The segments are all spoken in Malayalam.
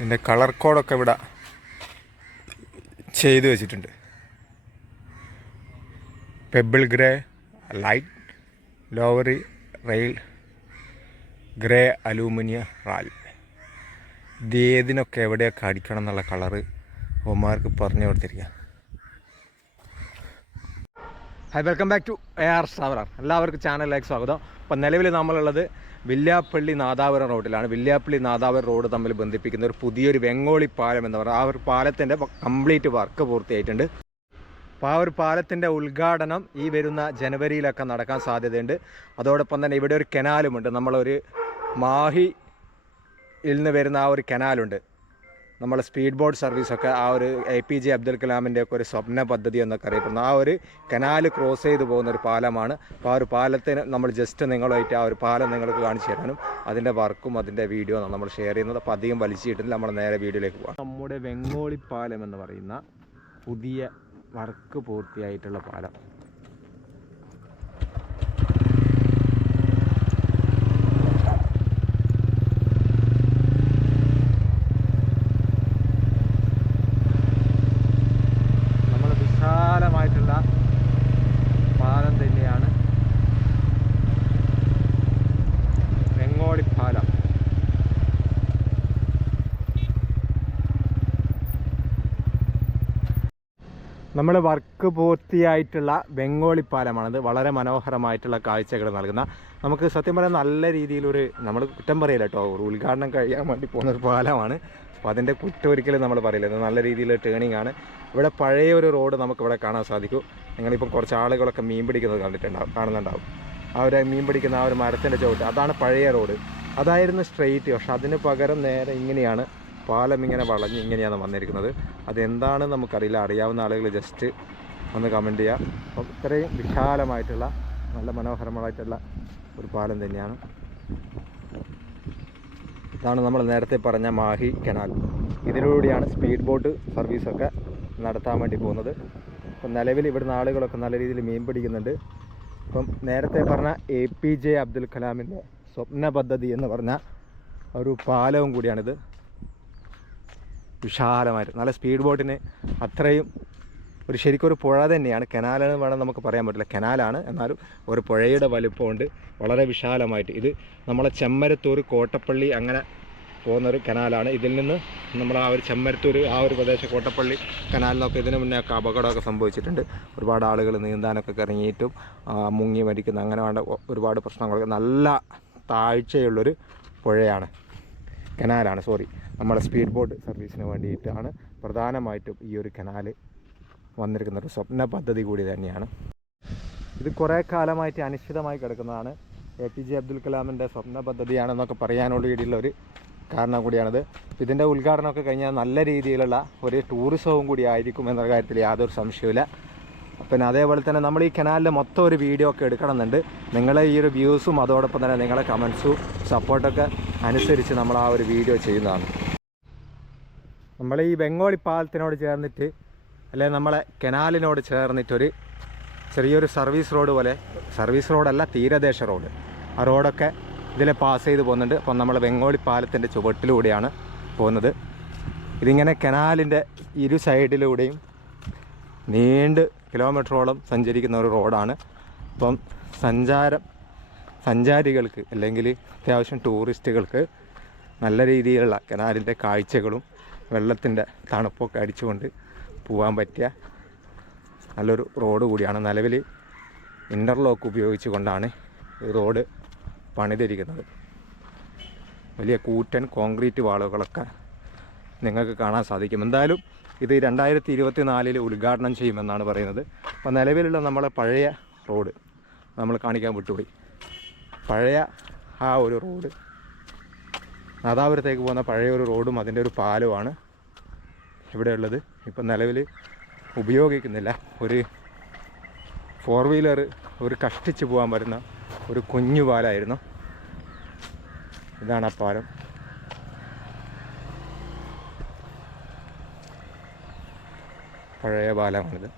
ഇതിന്റെ കളർ കോഡൊക്കെ ഇവിടെ ചെയ്തു വെച്ചിട്ടുണ്ട്. പെബിൾ ഗ്രേ ലൈറ്റ് ലോവറി റെയിൽ ഗ്രേ അലൂമിനിയ റാൽ ഇത് ഏതിനൊക്കെ എവിടെയൊക്കെ അടിക്കണം എന്നുള്ള കളറ് ഒമാർക്ക് പറഞ്ഞു കൊടുത്തിരിക്കുക hi welcome back to A R സാവറാർ എല്ലാവർക്കും ചാനലിലേക്ക് സ്വാഗതം. അപ്പം നിലവിൽ നമ്മളുള്ളത് വില്യാപ്പള്ളി നാദാപുരം റോഡിലാണ്. വില്യാപ്പള്ളി നാദാപുരം റോഡ് തമ്മിൽ ബന്ധിപ്പിക്കുന്ന ഒരു പുതിയൊരു വെങ്ങോളി പാലം എന്ന് പറയുന്നത് ആ ഒരു പാലത്തിന്റെ കംപ്ലീറ്റ് വർക്ക് പൂർത്തിയായിട്ടുണ്ട്. അപ്പോൾ ആ ഒരു പാലത്തിന്റെ ഉദ്ഘാടനം ഈ വരുന്ന ജനുവരിയിലൊക്കെ നടക്കാൻ സാധ്യതയുണ്ട്. അതോടൊപ്പം തന്നെ ഇവിടെ ഒരു കനാലുമുണ്ട്. നമ്മളൊരു മാഹിയിൽ നിന്ന് വരുന്ന ആ ഒരു കനാലുണ്ട്. നമ്മളെ സ്പീഡ് ബോട്ട് സർവീസൊക്കെ ആ ഒരു എ പി ജെ അബ്ദുൽ കലാമിന്റെ ഒക്കെ ഒരു സ്വപ്ന പദ്ധതി എന്നൊക്കെ അറിയപ്പെടുന്നു. ആ ഒരു കനാല് ക്രോസ് ചെയ്ത് പോകുന്ന ഒരു പാലമാണ്. അപ്പോൾ ആ ഒരു പാലത്തിന് നമ്മൾ ജസ്റ്റ് നിങ്ങളുമായിട്ട് ആ ഒരു പാലം നിങ്ങൾക്ക് കാണിച്ചു തരാനും അതിന്റെ വർക്കും അതിന്റെ വീഡിയോ നമ്മൾ ഷെയർ ചെയ്യുന്നത്. അപ്പോൾ അധികം വലിച്ചിട്ടില്ല. നമ്മൾ നേരെ വീഡിയോയിലേക്ക് പോകാം നമ്മുടെ വെങ്ങോളി പാലം എന്ന് പറയുന്ന പുതിയ വർക്ക് പൂർത്തിയായിട്ടുള്ള പാലം നമ്മൾ വിശാലമായിട്ടുള്ള പാലം തന്നെയാണ് വെങ്ങോളി പാലം നമ്മൾ വർക്ക് പൂർത്തിയായിട്ടുള്ള ബംഗോളി പാലമാണത്. വളരെ മനോഹരമായിട്ടുള്ള കാഴ്ചകൾ നൽകുന്ന. നമുക്ക് സത്യം പറയാൻ നല്ല രീതിയിലൊരു നമ്മൾ കുറ്റം പറയില്ല കേട്ടോ. ഒരു ഉദ്ഘാടനം കഴിയാൻ വേണ്ടി പോകുന്ന ഒരു പാലമാണ്. അപ്പോൾ അതിന്റെ കുറ്റം നമ്മൾ പറയില്ല. ഇത് നല്ല രീതിയിൽ ടേണിംഗ് ആണ്. ഇവിടെ പഴയ ഒരു റോഡ് നമുക്ക് ഇവിടെ കാണാൻ സാധിക്കും. നിങ്ങളിപ്പോൾ കുറച്ച് ആളുകളൊക്കെ മീൻ പിടിക്കുന്നത് കണ്ടിട്ടുണ്ടാവും കാണുന്നുണ്ടാവും. ഒരു മീൻ പിടിക്കുന്ന ആ ഒരു മരത്തിന്റെ ചുവട്ട് അതാണ് പഴയ റോഡ്. അതായിരുന്നു സ്ട്രെയിറ്റ്. പക്ഷെ അതിന് പകരം നേരെ ഇങ്ങനെയാണ് പാലം ഇങ്ങനെ വളഞ്ഞ് ഇങ്ങനെയാണ് വന്നിരിക്കുന്നത്. അതെന്താണ് നമുക്കറിയില്ല. അറിയാവുന്ന ആളുകൾ ജസ്റ്റ് ഒന്ന് കമന്റ് ചെയ്യാം. അപ്പം ഇത്രയും വിശാലമായിട്ടുള്ള നല്ല മനോഹരമായിട്ടുള്ള ഒരു പാലം തന്നെയാണ്. ഇതാണ് നമ്മൾ നേരത്തെ പറഞ്ഞ മാഹി കനാൽ. ഇതിലൂടെയാണ് സ്പീഡ് ബോട്ട് സർവീസൊക്കെ നടത്താൻ വേണ്ടി പോകുന്നത്. അപ്പം നിലവിൽ ഇവിടുന്ന് ആളുകളൊക്കെ നല്ല രീതിയിൽ മീൻ പിടിക്കുന്നുണ്ട്. അപ്പം നേരത്തെ പറഞ്ഞ എ പി ജെ അബ്ദുൽ കലാമിന്റെ സ്വപ്ന പദ്ധതി എന്ന് പറഞ്ഞ ഒരു പാലവും കൂടിയാണിത്. വിശാലമായിട്ട്. നല്ല സ്പീഡ് ബോട്ടിന് അത്രയും ഒരു ശരിക്കും ഒരു പുഴ തന്നെയാണ്. കനാലെന്ന് വേണം നമുക്ക് പറയാൻ പറ്റില്ല. കനാലാണ് എന്നാലും ഒരു പുഴയുടെ വലുപ്പമുണ്ട്. വളരെ വിശാലമായിട്ട്. ഇത് നമ്മളെ ചെമ്മരത്തൂർ കോട്ടപ്പള്ളി അങ്ങനെ പോകുന്നൊരു കനാലാണ്. ഇതിൽ നിന്ന് നമ്മൾ ആ ഒരു ചെമ്മരത്തൂർ ആ ഒരു പ്രദേശം കോട്ടപ്പള്ളി കനാലിനൊക്കെ ഇതിന് മുന്നേ ഒക്കെ അപകടമൊക്കെ സംഭവിച്ചിട്ടുണ്ട്. ഒരുപാട് ആളുകൾ നീന്താനൊക്കെ ഇറങ്ങിയിട്ടും മുങ്ങി മരിക്കുന്ന അങ്ങനെ വേണ്ട ഒരുപാട് പ്രശ്നങ്ങളൊക്കെ നല്ല താഴ്ചയുള്ളൊരു പുഴയാണ്. കനാലാണ് സോറി നമ്മുടെ സ്പീഡ് ബോട്ട് സർവീസിന് വേണ്ടിയിട്ടാണ് പ്രധാനമായിട്ടും ഈ ഒരു കനാല് വന്നിരിക്കുന്ന ഒരു സ്വപ്ന പദ്ധതി കൂടി തന്നെയാണ്. ഇത് കുറേ കാലമായിട്ട് അനിശ്ചിതമായി കിടക്കുന്നതാണ്. എ പി ജെ അബ്ദുൽ കലാമിന്റെ സ്വപ്ന പദ്ധതിയാണെന്നൊക്കെ പറയാനുള്ള ഒരു കാരണം കൂടിയാണിത്. ഇതിന്റെ ഉദ്ഘാടനമൊക്കെ കഴിഞ്ഞാൽ നല്ല രീതിയിലുള്ള ഒരു ടൂറിസവും കൂടി ആയിരിക്കും എന്ന കാര്യത്തിൽ യാതൊരു സംശയവുമില്ല. പിന്നെ അതേപോലെ തന്നെ നമ്മൾ ഈ കനാലിന്റെ മൊത്തം ഒരു വീഡിയോ ഒക്കെ എടുക്കണമെന്നുണ്ട്. നിങ്ങളെ ഈ ഒരു വ്യൂസും അതോടൊപ്പം തന്നെ നിങ്ങളുടെ കമൻസും സപ്പോർട്ടൊക്കെ അനുസരിച്ച് നമ്മൾ ആ ഒരു വീഡിയോ ചെയ്യുന്നതാണ്. നമ്മൾ ഈ ബംഗോളി പാലത്തിനോട് ചേർന്നിട്ട് അല്ലെ നമ്മളെ കനാലിനോട് ചേർന്നിട്ടൊരു ചെറിയൊരു സർവീസ് റോഡ് പോലെ സർവീസ് റോഡല്ല തീരദേശ റോഡ് ആ റോഡൊക്കെ ഇതിൽ പാസ് ചെയ്ത് പോകുന്നുണ്ട്. അപ്പം നമ്മൾ ബംഗോളി പാലത്തിന്റെ ചുവട്ടിലൂടെയാണ് പോകുന്നത്. ഇതിങ്ങനെ കനാലിന്റെ ഇരു സൈഡിലൂടെയും നീണ്ട് കിലോമീറ്ററോളം സഞ്ചരിക്കുന്ന ഒരു റോഡാണ് അപ്പം സഞ്ചാരം സഞ്ചാരികൾക്ക് അല്ലെങ്കിൽ അത്യാവശ്യം ടൂറിസ്റ്റുകൾക്ക് നല്ല രീതിയിലുള്ള കനാലിന്റെ കാഴ്ചകളും വെള്ളത്തിന്റെ തണുപ്പൊക്കെ അടിച്ചുകൊണ്ട് പോകാൻ പറ്റിയ നല്ലൊരു റോഡ് കൂടിയാണ്. നിലവിൽ ഇന്റർലോക്ക് ഉപയോഗിച്ചുകൊണ്ടാണ് ഈ റോഡ് പണിതിരിക്കുന്നത്. വലിയ കൂറ്റൻ കോൺക്രീറ്റ് വാളുകളൊക്കെ നിങ്ങൾക്ക് കാണാൻ സാധിക്കും. എന്തായാലും ഇത് രണ്ടായിരത്തി ഇരുപത്തി നാലിൽ ഉദ്ഘാടനം ചെയ്യുമെന്നാണ് പറയുന്നത്. അപ്പോൾ നിലവിലുള്ള നമ്മളെ പഴയ റോഡ് നമ്മൾ കാണിക്കാൻ വിട്ടുപോയി. പഴയ ആ ഒരു റോഡ്. നാദാപുരത്തേക്ക് പോകുന്ന പഴയ ഒരു റോഡും അതിന്റെ ഒരു പാലവുമാണ് ഇവിടെയുള്ളത്. ഇപ്പം നിലവിൽ ഉപയോഗിക്കുന്നില്ല. ഒരു ഫോർ വീലർ ഒരു കഷ്ടിച്ച് പോകാൻ പറ്റുന്ന ഒരു കുഞ്ഞു പാലായിരുന്നു. ഇതാണ് ആ പാലം. പഴയ പാലമാണിത്.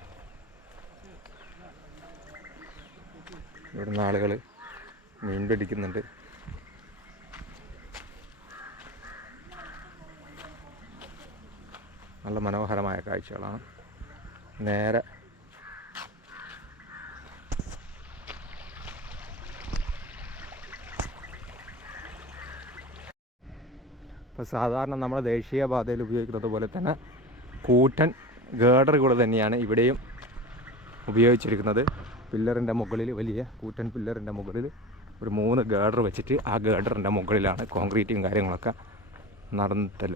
ഇവിടുന്ന് ആളുകൾ മീൻ പിടിക്കുന്നുണ്ട് നല്ല മനോഹരമായ കാഴ്ചകളാണ്. നേരെ. ഇപ്പോൾ സാധാരണ നമ്മൾ ദേശീയപാതയിൽ ഉപയോഗിക്കുന്നത് പോലെ തന്നെ കൂറ്റൻ ഗേഡറുകൾ തന്നെയാണ് ഇവിടെയും ഉപയോഗിച്ചിരിക്കുന്നത്. പില്ലറിന്റെ മുകളിൽ വലിയ കൂറ്റൻ പില്ലറിന്റെ മുകളിൽ ഒരു മൂന്ന് ഗേഡർ വെച്ചിട്ട് ആ ഗേഡറിൻ്റെ മുകളിലാണ് കോൺക്രീറ്റും കാര്യങ്ങളൊക്കെ നടന്നിട്ടൽ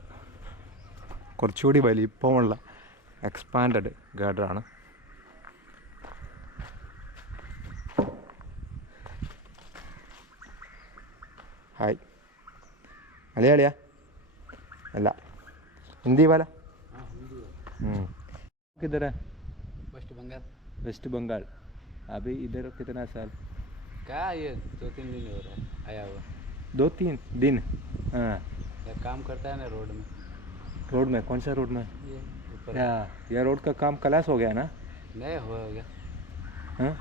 കുറച്ചുകൂടി വലിപ്പമുള്ള എക്സ്പാൻഡഡ് ഗേഡറാണ് ഹായ് മലയാളിയാ അല്ല ഹിന്ദി വാല हम्म। किधर है वेस्ट बंगाल वेस्ट बंगाल अभी इधर कितना साल क्या ये दो तीन दिन हो रहा है आया हुआ दो तीन दिन हाँ ये काम करता है ना रोड में रोड में कौन सा रोड में ये ऊपर क्या ये रोड का काम कलास हो गया ना नहीं हो गया हाँ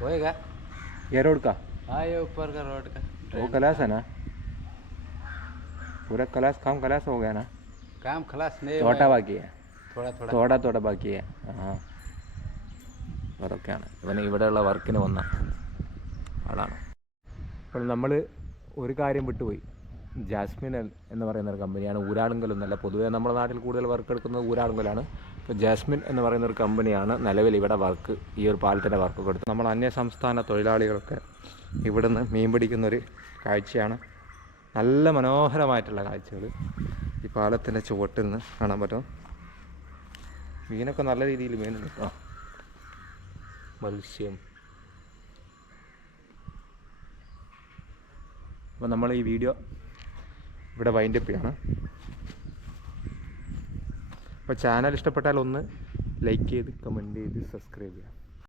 होएगा ये रोड का हाँ ये ऊपर का रोड का वो ड्रेन कलास है ना पूरा कलास काम कलास हो गया ना काम खलास नहीं തോട്ട हुआ है। ബാക്കിയാ थोड़ा थोड़ा തോട തോട ബാക്കിയാ ആ അതൊക്കെയാണ് ഇവന് ഇവിടെയുള്ള വർക്കിന് വന്ന ആളാണ് അപ്പോൾ നമ്മൾ ഒരു കാര്യം വിട്ടുപോയി. ജാസ്മിൻ എന്ന് പറയുന്ന ഒരു കമ്പനിയാണ് ഊരാളുങ്കൽ എന്നല്ല. പൊതുവേ നമ്മുടെ നാട്ടിൽ കൂടുതൽ വർക്ക് എടുക്കുന്നത് ഊരാളുങ്കലാണ്. ഇപ്പോൾ ജാസ്മിൻ എന്ന് പറയുന്ന ഒരു കമ്പനിയാണ് നിലവിൽ ഇവിടെ വർക്ക് ഈ ഒരു പാലത്തിന്റെ വർക്ക് കൊടുത്തത്. നമ്മൾ അന്യ സംസ്ഥാന തൊഴിലാളികളൊക്കെ ഇവിടുന്ന് മീൻ പിടിക്കുന്നൊരു കാഴ്ചയാണ്. നല്ല മനോഹരമായിട്ടുള്ള കാഴ്ചകൾ. ഈ പാലത്തിന്റെ ചുവട്ടിൽ നിന്ന് കാണാൻ പറ്റും. മീനൊക്കെ നല്ല രീതിയിൽ മീനുണ്ട് കേട്ടോ മത്സ്യം. അപ്പോൾ നമ്മൾ ഈ വീഡിയോ ഇവിടെ വൈൻഡപ്പ് ചെയ്യാണ്. അപ്പോൾ ചാനൽ ഇഷ്ടപ്പെട്ടാൽ ഒന്ന് ലൈക്ക് ചെയ്ത് കമന്റ് ചെയ്ത് സബ്സ്ക്രൈബ് ചെയ്യാം.